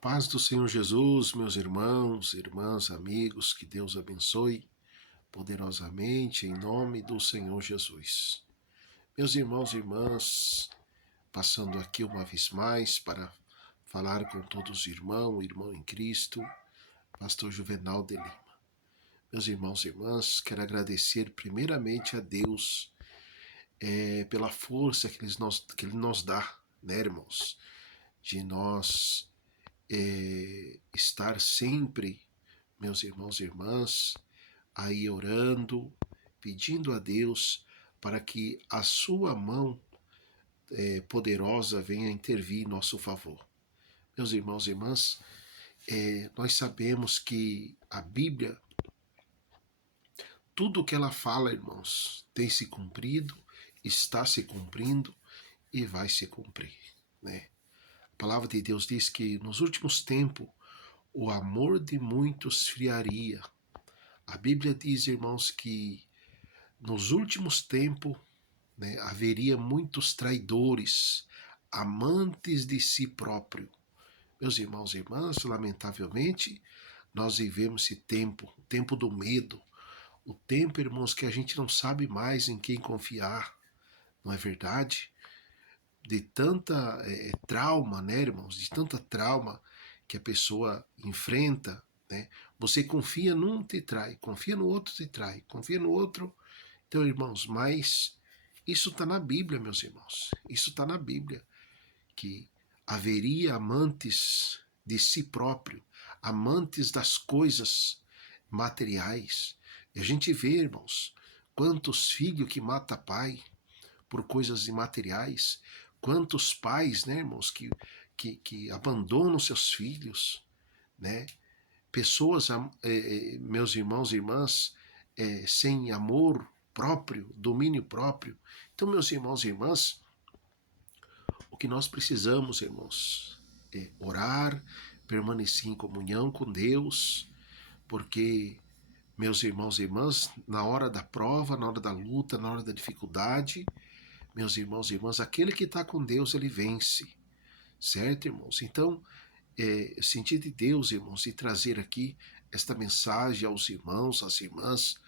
Paz do Senhor Jesus, meus irmãos, irmãs, amigos, que Deus abençoe poderosamente em nome do Senhor Jesus. Meus irmãos e irmãs, passando aqui uma vez mais para falar com todos os irmãos, irmão em Cristo, pastor Juvenal de Lima. Meus irmãos e irmãs, quero agradecer primeiramente a Deus pela força que Ele nos dá, né, irmãos, de nós estar sempre, meus irmãos e irmãs, aí orando, pedindo a Deus para que a sua mão poderosa venha intervir em nosso favor. Meus irmãos e irmãs, nós sabemos que a Bíblia, tudo o que ela fala, irmãos, tem se cumprido, está se cumprindo e vai se cumprir, né? A palavra de Deus diz que nos últimos tempos o amor de muitos esfriaria. A Bíblia diz, irmãos, que nos últimos tempos, né, haveria muitos traidores, amantes de si próprio. Meus irmãos e irmãs, lamentavelmente, nós vivemos esse tempo, o tempo do medo, o tempo, irmãos, que a gente não sabe mais em quem confiar, não é verdade? De tanta trauma, né, irmãos? De tanta trauma que a pessoa enfrenta, né? Você confia num, te trai, confia no outro, te trai, confia no outro. Então, irmãos, mas isso está na Bíblia, meus irmãos. Isso está na Bíblia, que haveria amantes de si próprio, amantes das coisas materiais. E a gente vê, irmãos, quantos filhos que mata pai por coisas imateriais, quantos pais, né, irmãos, que abandonam seus filhos, né? Pessoas, meus irmãos e irmãs, sem amor próprio, domínio próprio. Então, meus irmãos e irmãs, o que nós precisamos, irmãos, é orar, permanecer em comunhão com Deus, porque, meus irmãos e irmãs, na hora da prova, na hora da luta, na hora da dificuldade, meus irmãos e irmãs, aquele que está com Deus, ele vence, certo, irmãos? Então, sentir de Deus, irmãos, e trazer aqui esta mensagem aos irmãos, às irmãs,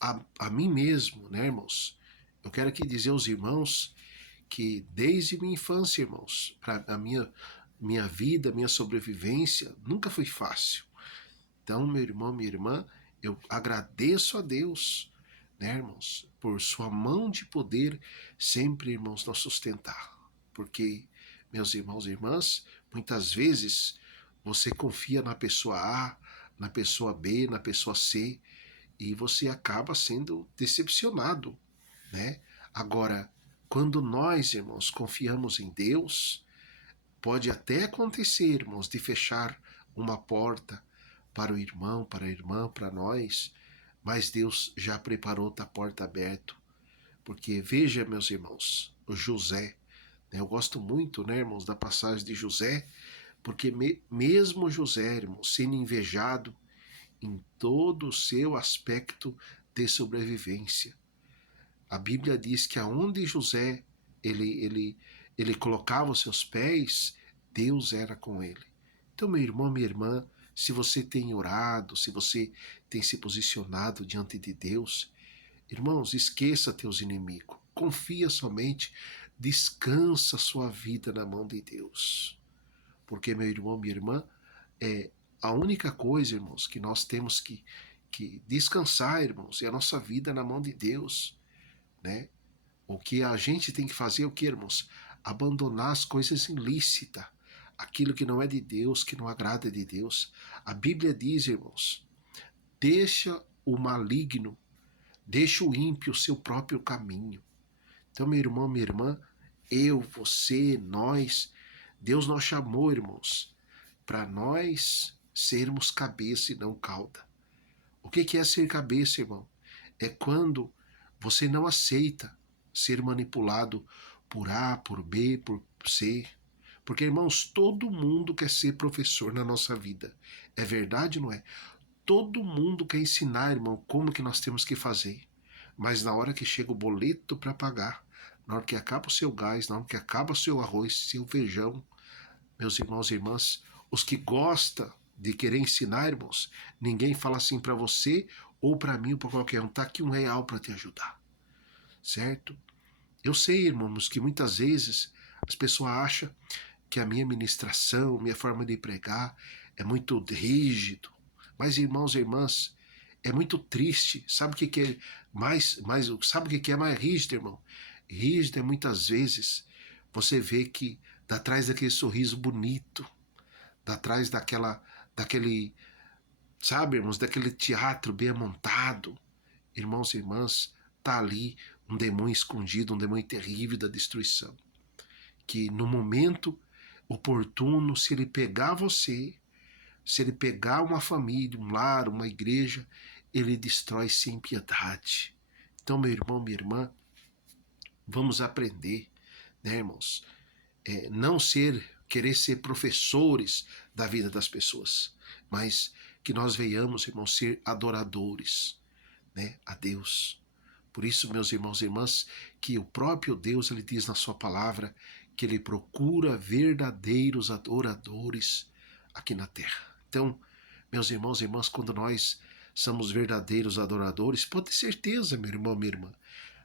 a mim mesmo, né, irmãos? Eu quero aqui dizer aos irmãos que desde minha infância, irmãos, para a minha vida, minha sobrevivência, nunca foi fácil. Então, meu irmão, minha irmã, eu agradeço a Deus, né, irmãos, por sua mão de poder sempre, irmãos, nos sustentar. Porque, meus irmãos e irmãs, muitas vezes você confia na pessoa A, na pessoa B, na pessoa C, e você acaba sendo decepcionado, né? Agora, quando nós, irmãos, confiamos em Deus, pode até acontecer, irmãos, de fechar uma porta para o irmão, para a irmã, para nós, mas Deus já preparou outra porta aberta. Porque veja, meus irmãos, o José, né, eu gosto muito, né, irmãos, da passagem de José, porque mesmo José, irmãos, sendo invejado em todo o seu aspecto de sobrevivência, a Bíblia diz que aonde José ele colocava os seus pés, Deus era com ele. Então, meu irmão, minha irmã, se você tem orado, se você tem se posicionado diante de Deus, irmãos, esqueça teus inimigos. Confia somente, descansa sua vida na mão de Deus. Porque, meu irmão, minha irmã, a única coisa, irmãos, que nós temos que descansar, irmãos, é a nossa vida na mão de Deus, né? O que a gente tem que fazer é o que, irmãos? Abandonar as coisas ilícitas, aquilo que não é de Deus, que não agrada de Deus. A Bíblia diz, irmãos, deixa o maligno, deixa o ímpio o seu próprio caminho. Então, meu irmão, minha irmã, eu, você, nós, Deus nos chamou, irmãos, para nós sermos cabeça e não cauda. O que é ser cabeça, irmão? É quando você não aceita ser manipulado por A, por B, por C. Porque, irmãos, todo mundo quer ser professor na nossa vida. É verdade ou não é? Todo mundo quer ensinar, irmão, como que nós temos que fazer. Mas na hora que chega o boleto para pagar, na hora que acaba o seu gás, na hora que acaba o seu arroz, seu feijão, meus irmãos e irmãs, os que gostam de querer ensinar, irmãos, ninguém fala assim para você ou para mim ou para qualquer um, tá aqui R$ 1 para te ajudar, certo? Eu sei, irmãos, que muitas vezes as pessoas acham que a minha ministração, minha forma de pregar é muito rígido, mas irmãos e irmãs, é muito triste. Sabe o que é sabe o que é mais rígido, irmão? Rígido é muitas vezes você vê que atrás daquele sorriso bonito, atrás daquele, sabe, irmãos, daquele teatro bem montado, irmãos e irmãs, tá ali um demônio escondido, um demônio terrível da destruição, que no momento oportuno, se ele pegar você, se ele pegar uma família, um lar, uma igreja, ele destrói sem piedade. Então, meu irmão, minha irmã, vamos aprender, né, irmãos? Não querer ser professores da vida das pessoas, mas que nós venhamos, irmãos, ser adoradores, né, a Deus. Por isso, meus irmãos e irmãs, que o próprio Deus, ele diz na sua palavra que ele procura verdadeiros adoradores aqui na terra. Então, meus irmãos e irmãs, quando nós somos verdadeiros adoradores, pode ter certeza, meu irmão, minha irmã,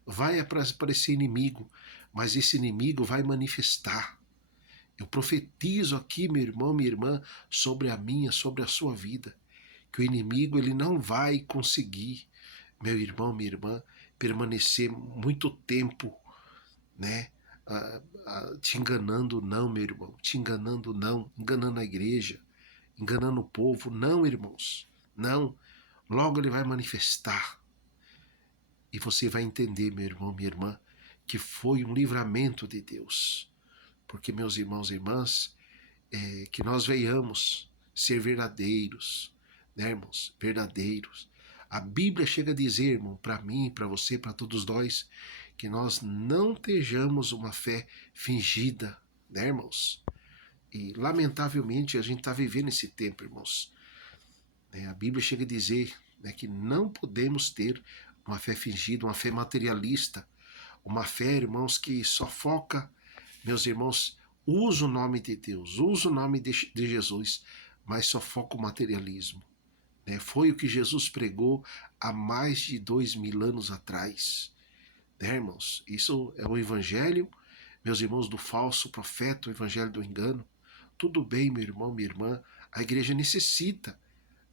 vai aparecer inimigo, mas esse inimigo vai manifestar. Eu profetizo aqui, meu irmão, minha irmã, sobre a minha, sobre a sua vida, que o inimigo ele não vai conseguir, meu irmão, minha irmã, permanecer muito tempo, né, te enganando, não, meu irmão, te enganando, não, enganando a igreja, enganando o povo, não, irmãos, não. Logo ele vai manifestar e você vai entender, meu irmão, minha irmã, que foi um livramento de Deus. Porque, meus irmãos e irmãs, que nós venhamos ser verdadeiros, né, irmãos? Verdadeiros. A Bíblia chega a dizer, irmão, para mim, para você, para todos nós, que nós não estejamos uma fé fingida, né, irmãos? E, lamentavelmente, a gente está vivendo esse tempo, irmãos. A Bíblia chega a dizer, né, que não podemos ter uma fé fingida, uma fé materialista, uma fé, irmãos, que só foca, meus irmãos, usa o nome de Deus, usa o nome de Jesus, mas só foca o materialismo. Né? Foi o que Jesus pregou há mais de 2000 anos atrás. Né, irmãos? Isso é o evangelho, meus irmãos, do falso profeta, o evangelho do engano. Tudo bem, meu irmão, minha irmã, a igreja necessita,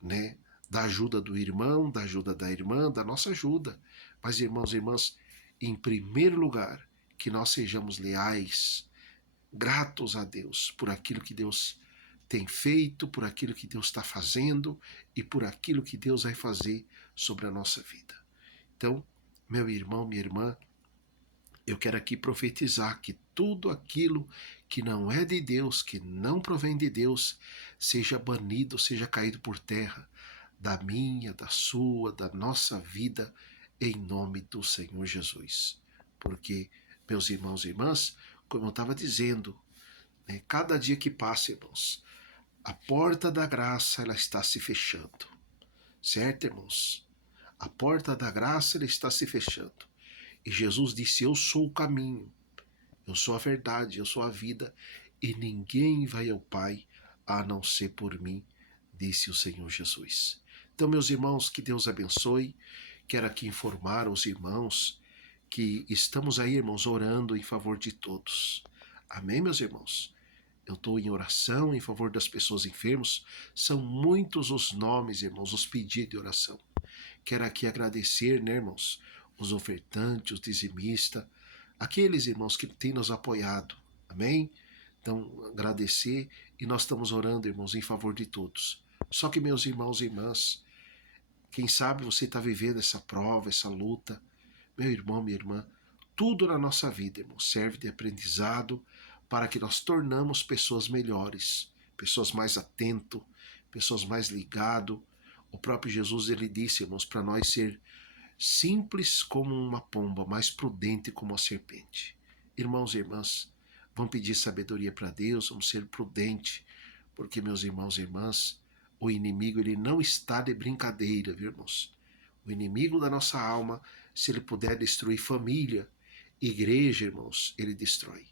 né, da ajuda do irmão, da ajuda da irmã, da nossa ajuda. Mas, irmãos e irmãs, em primeiro lugar, que nós sejamos leais, gratos a Deus por aquilo que Deus tem feito, por aquilo que Deus está fazendo e por aquilo que Deus vai fazer sobre a nossa vida. Então, meu irmão, minha irmã, eu quero aqui profetizar que tudo aquilo que não é de Deus, que não provém de Deus, seja banido, seja caído por terra, da minha, da sua, da nossa vida, em nome do Senhor Jesus. Porque, meus irmãos e irmãs, como eu estava dizendo, né, cada dia que passa, irmãos, a porta da graça ela está se fechando. Certo, irmãos? A porta da graça ela está se fechando. E Jesus disse, eu sou o caminho, eu sou a verdade, eu sou a vida, e ninguém vai ao Pai a não ser por mim, disse o Senhor Jesus. Então, meus irmãos, que Deus abençoe. Quero aqui informar os irmãos que estamos aí, irmãos, orando em favor de todos. Amém, meus irmãos? Eu estou em oração em favor das pessoas enfermas. São muitos os nomes, irmãos, os pedidos de oração. Quero aqui agradecer, né, irmãos, os ofertantes, os dizimistas, aqueles irmãos que têm nos apoiado. Amém? Então, agradecer e nós estamos orando, irmãos, em favor de todos. Só que, meus irmãos e irmãs, quem sabe você está vivendo essa prova, essa luta. Meu irmão, minha irmã, tudo na nossa vida, irmão, serve de aprendizado para que nós tornamos pessoas melhores, pessoas mais atentas, pessoas mais ligadas. O próprio Jesus, ele disse, irmãos, para nós ser simples como uma pomba, mais prudente como a serpente. Irmãos e irmãs, vamos pedir sabedoria para Deus, vamos ser prudentes, porque, meus irmãos e irmãs, o inimigo ele não está de brincadeira, viu, irmãos? O inimigo da nossa alma, se ele puder destruir família, igreja, irmãos, ele destrói.